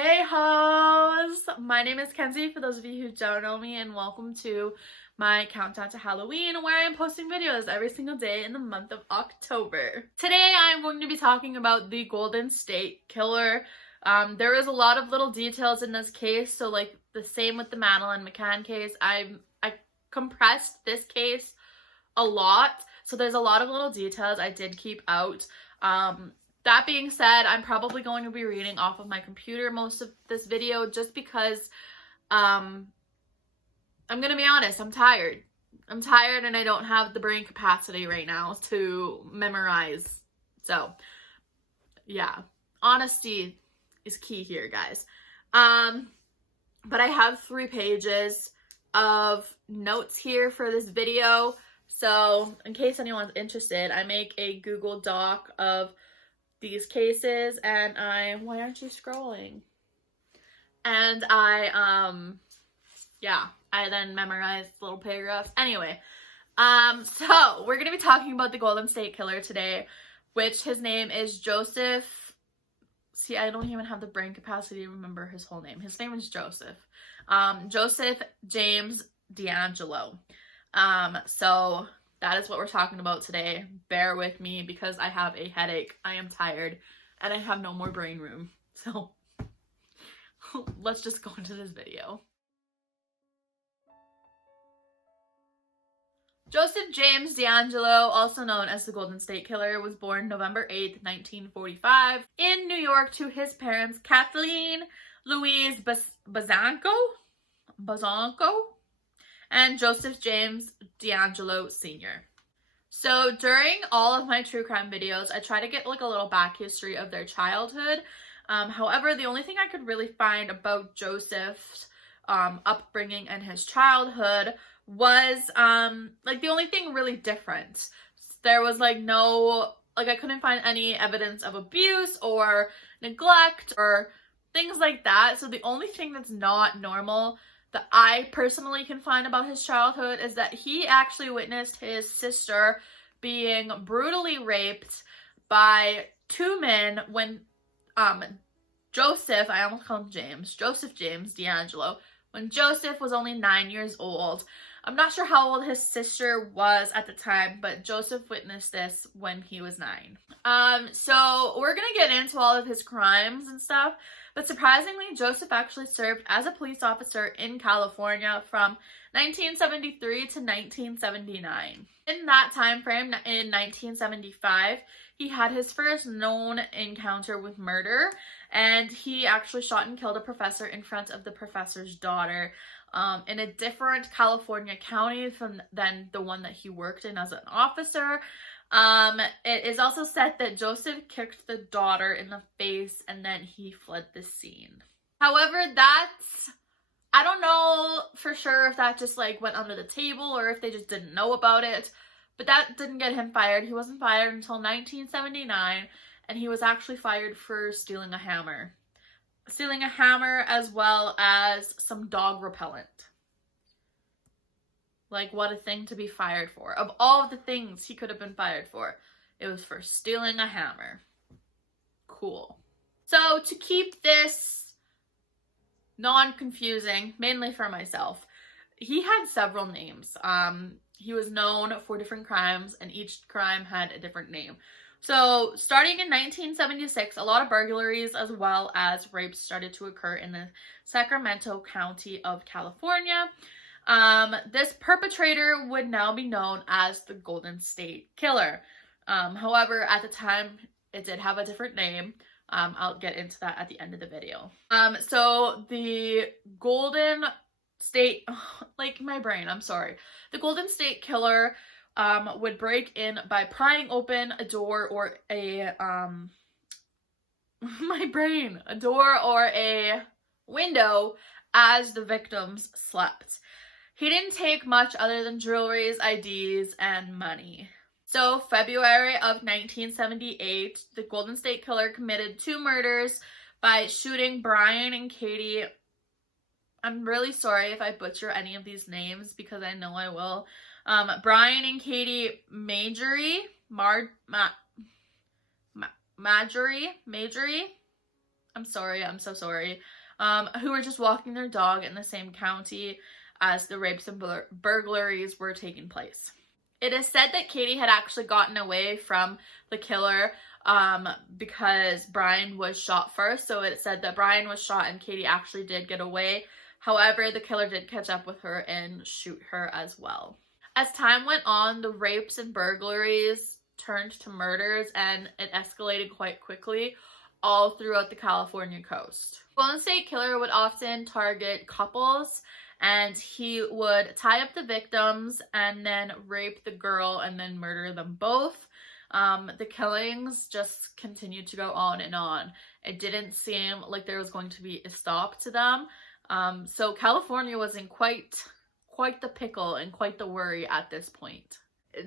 Hey hoes! My name is Kenzie, for those of you who don't know me, and welcome to my countdown to Halloween, where I am posting videos every single day in the month of October. Today I am going to be talking about the Golden State Killer. There is a lot of little details in this case, so like the same with the Madeleine McCann case, I compressed this case a lot, so there's a lot of little details I did keep out. That being said, I'm probably going to be reading off of my computer most of this video just because, I'm gonna be honest, I'm tired. I'm tired and I don't have the brain capacity right now to memorize. So, yeah. Honesty is key here, guys. But I have 3 pages of notes here for this video. So, in case anyone's interested, I make a Google Doc of these cases, and why aren't you scrolling? And I then memorize little paragraphs. Anyway, so we're gonna be talking about the Golden State Killer today, which his name is Joseph. See, I don't even have the brain capacity to remember his whole name. His name is Joseph. Joseph James D'Angelo. So that is what we're talking about today. Bear with me because I have a headache, I am tired, and I have no more brain room. So let's just go into this video. Joseph James D'Angelo, also known as the Golden State Killer, was born November 8th, 1945 in New York to his parents Kathleen Louise Bazanco and Joseph James D'Angelo Sr. So during all of my true crime videos, I try to get like a little back history of their childhood. However, the only thing I could really find about Joseph's upbringing and his childhood was like the only thing really different. There was like I couldn't find any evidence of abuse or neglect or things like that. So the only thing that's not normal that I personally can find about his childhood is that he actually witnessed his sister being brutally raped by 2 men when Joseph, I almost called him James, Joseph James D'Angelo, when Joseph was only 9 years old. I'm not sure how old his sister was at the time, but Joseph witnessed this when he was 9. So we're gonna get into all of his crimes and stuff. But surprisingly, Joseph actually served as a police officer in California from 1973 to 1979. In that time frame, in 1975, he had his first known encounter with murder, and he actually shot and killed a professor in front of the professor's daughter in a different California county than the one that he worked in as an officer. It is also said that Joseph kicked the daughter in the face and then he fled the scene. However, I don't know for sure if that just like went under the table or if they just didn't know about it, but that didn't get him fired. He wasn't fired until 1979, and he was actually fired for stealing a hammer. Stealing a hammer as well as some dog repellent. Like, what a thing to be fired for. Of all of the things he could have been fired for, it was for stealing a hammer. Cool. So, to keep this non-confusing, mainly for myself, he had several names. He was known for different crimes, and each crime had a different name. So, starting in 1976, a lot of burglaries as well as rapes started to occur in the Sacramento County of California. This perpetrator would now be known as the Golden State Killer. However, at the time, it did have a different name. I'll get into that at the end of the video. So the Golden State, like my brain, I'm sorry. The Golden State Killer, would break in by prying open a door or a, a door or a window as the victims slept. He didn't take much other than jewelries, IDs, and money. So, February of 1978, the Golden State Killer committed 2 murders by shooting Brian and Katie. I'm really sorry if I butcher any of these names because I know I will. Brian and Katie Majorie, I'm sorry, I'm so sorry, who were just walking their dog in the same county as the rapes and burglaries were taking place. It is said that Katie had actually gotten away from the killer because Brian was shot first. So it said that Brian was shot and Katie actually did get away. However, the killer did catch up with her and shoot her as well. As time went on, the rapes and burglaries turned to murders and it escalated quite quickly all throughout the California coast. Golden State Killer would often target couples, and he would tie up the victims and then rape the girl and then murder them both. The killings just continued to go on and on. It didn't seem like there was going to be a stop to them. So California was in quite the pickle and quite the worry at this point.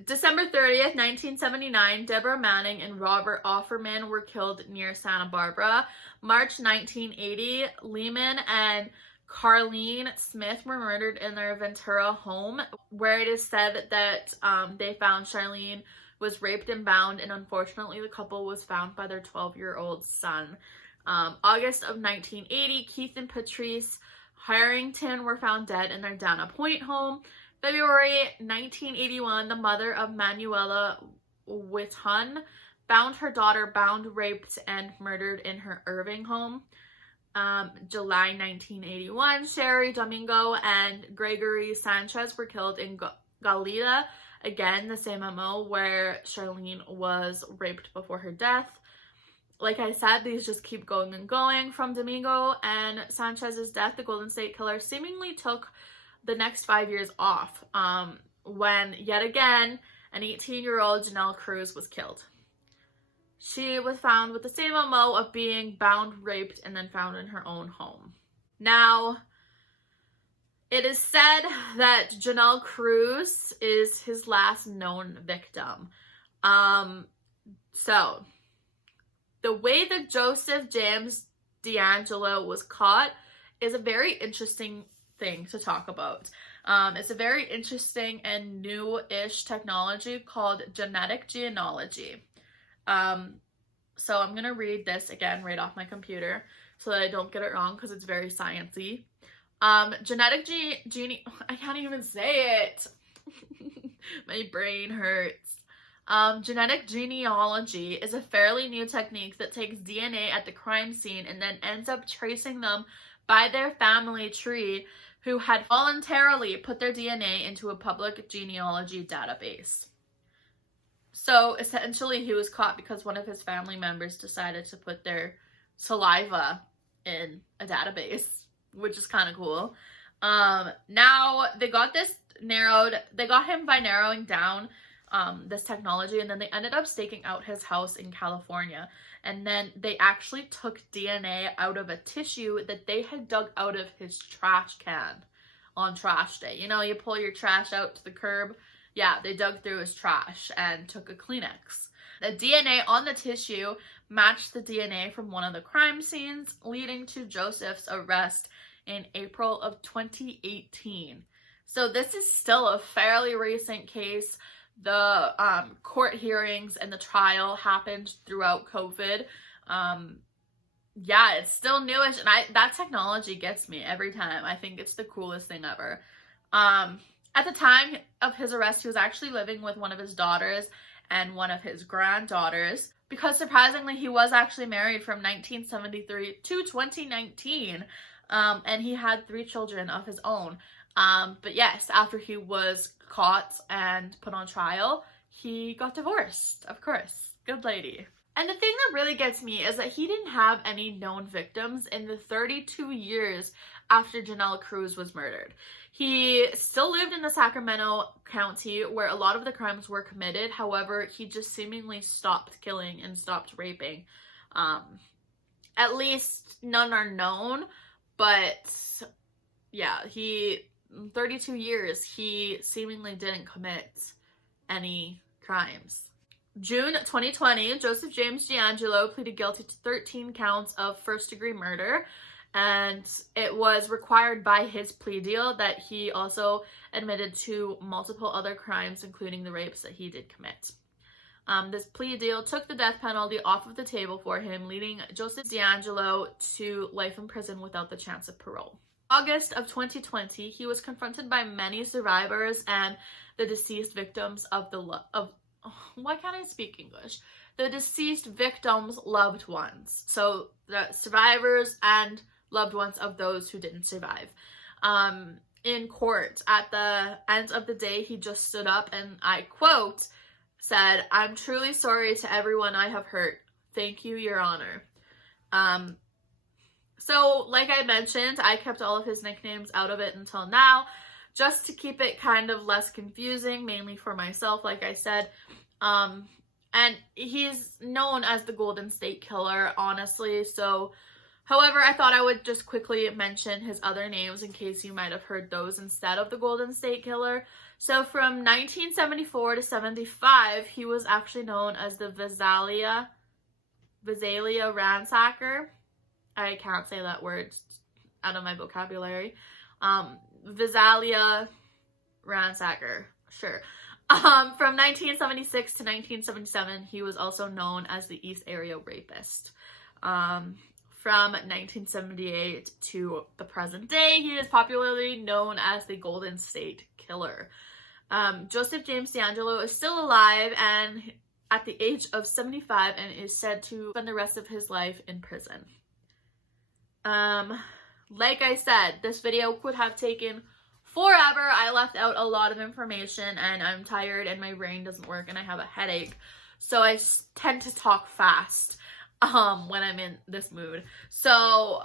December 30th, 1979, Deborah Manning and Robert Offerman were killed near Santa Barbara. March 1980, Lehman and Carlene Smith were murdered in their Ventura home, where it is said that they found Charlene was raped and bound, and unfortunately the couple was found by their 12-year-old son. August of 1980, Keith and Patrice Harrington were found dead in their Dana Point home. February 1981, the mother of Manuela Witton found her daughter bound, raped, and murdered in her Irving home. July 1981, Sherry Domingo and Gregory Sanchez were killed in Goleta. Again, the same MO where Charlene was raped before her death. Like I said, these just keep going and going. From Domingo and Sanchez's death, the Golden State Killer seemingly took the next 5 years off when, yet again, an 18-year-old Janelle Cruz was killed. She was found with the same MO of being bound, raped, and then found in her own home. Now, it is said that Janelle Cruz is his last known victim. So, the way that Joseph James DeAngelo was caught is a very interesting thing to talk about. It's a very interesting and new-ish technology called genetic genealogy. So I'm going to read this again right off my computer so that I don't get it wrong because it's very sciencey. Genetic I can't even say it. My brain hurts. Genetic genealogy is a fairly new technique that takes DNA at the crime scene and then ends up tracing them by their family tree who had voluntarily put their DNA into a public genealogy database. So essentially he was caught because one of his family members decided to put their saliva in a database, which is kind of cool. Now they got him by narrowing down this technology, and then they ended up staking out his house in California. And then they actually took DNA out of a tissue that they had dug out of his trash can on trash day. You know, you pull your trash out to the curb. Yeah, they dug through his trash and took a Kleenex. The DNA on the tissue matched the DNA from one of the crime scenes, leading to Joseph's arrest in April of 2018. So this is still a fairly recent case. The court hearings and the trial happened throughout COVID. Yeah, it's still newish, and that technology gets me every time. I think it's the coolest thing ever. At the time of his arrest, he was actually living with one of his daughters and one of his granddaughters, because surprisingly, he was actually married from 1973 to 2019, and he had 3 children of his own. But yes, after he was caught and put on trial, he got divorced, of course. Good lady. And the thing that really gets me is that he didn't have any known victims in the 32 years after Janelle Cruz was murdered. He still lived in the Sacramento County where a lot of the crimes were committed. However, he just seemingly stopped killing and stopped raping. At least none are known, but yeah, 32 years, he seemingly didn't commit any crimes. June 2020, Joseph James DeAngelo pleaded guilty to 13 counts of first-degree murder, and it was required by his plea deal that he also admitted to multiple other crimes, including the rapes that he did commit. This plea deal took the death penalty off of the table for him, leading Joseph DeAngelo to life in prison without the chance of parole. August of 2020, he was confronted by many survivors and the deceased victims why can't I speak English? The deceased victims' loved ones. So the survivors and loved ones of those who didn't survive. In court, at the end of the day, he just stood up and, I quote, said, "I'm truly sorry to everyone I have hurt. Thank you, Your Honor." So, like I mentioned, I kept all of his nicknames out of it until now, just to keep it kind of less confusing, mainly for myself, like I said. And he's known as the Golden State Killer, honestly, so... However, I thought I would just quickly mention his other names in case you might have heard those instead of the Golden State Killer. So from 1974 to 75, he was actually known as the Visalia Ransacker. I can't say that word, it's out of my vocabulary. Visalia Ransacker, sure. From 1976 to 1977, he was also known as the East Area Rapist. From 1978 to the present day, he is popularly known as the Golden State Killer. Joseph James DeAngelo is still alive and at the age of 75 and is said to spend the rest of his life in prison. Like I said, this video could have taken forever. I left out a lot of information and I'm tired and my brain doesn't work and I have a headache. So I tend to talk fast when I'm in this mood. So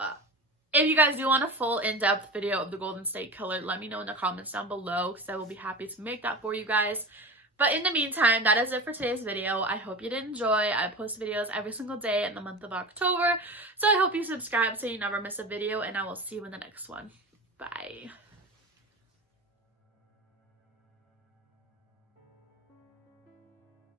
if you guys do want a full in-depth video of the Golden State Killer, let me know in the comments down below because I will be happy to make that for you guys. But in the meantime, that is it for today's video. I hope you did enjoy. I post videos every single day in the month of October. So I hope you subscribe so you never miss a video, and I will see you in the next one. Bye.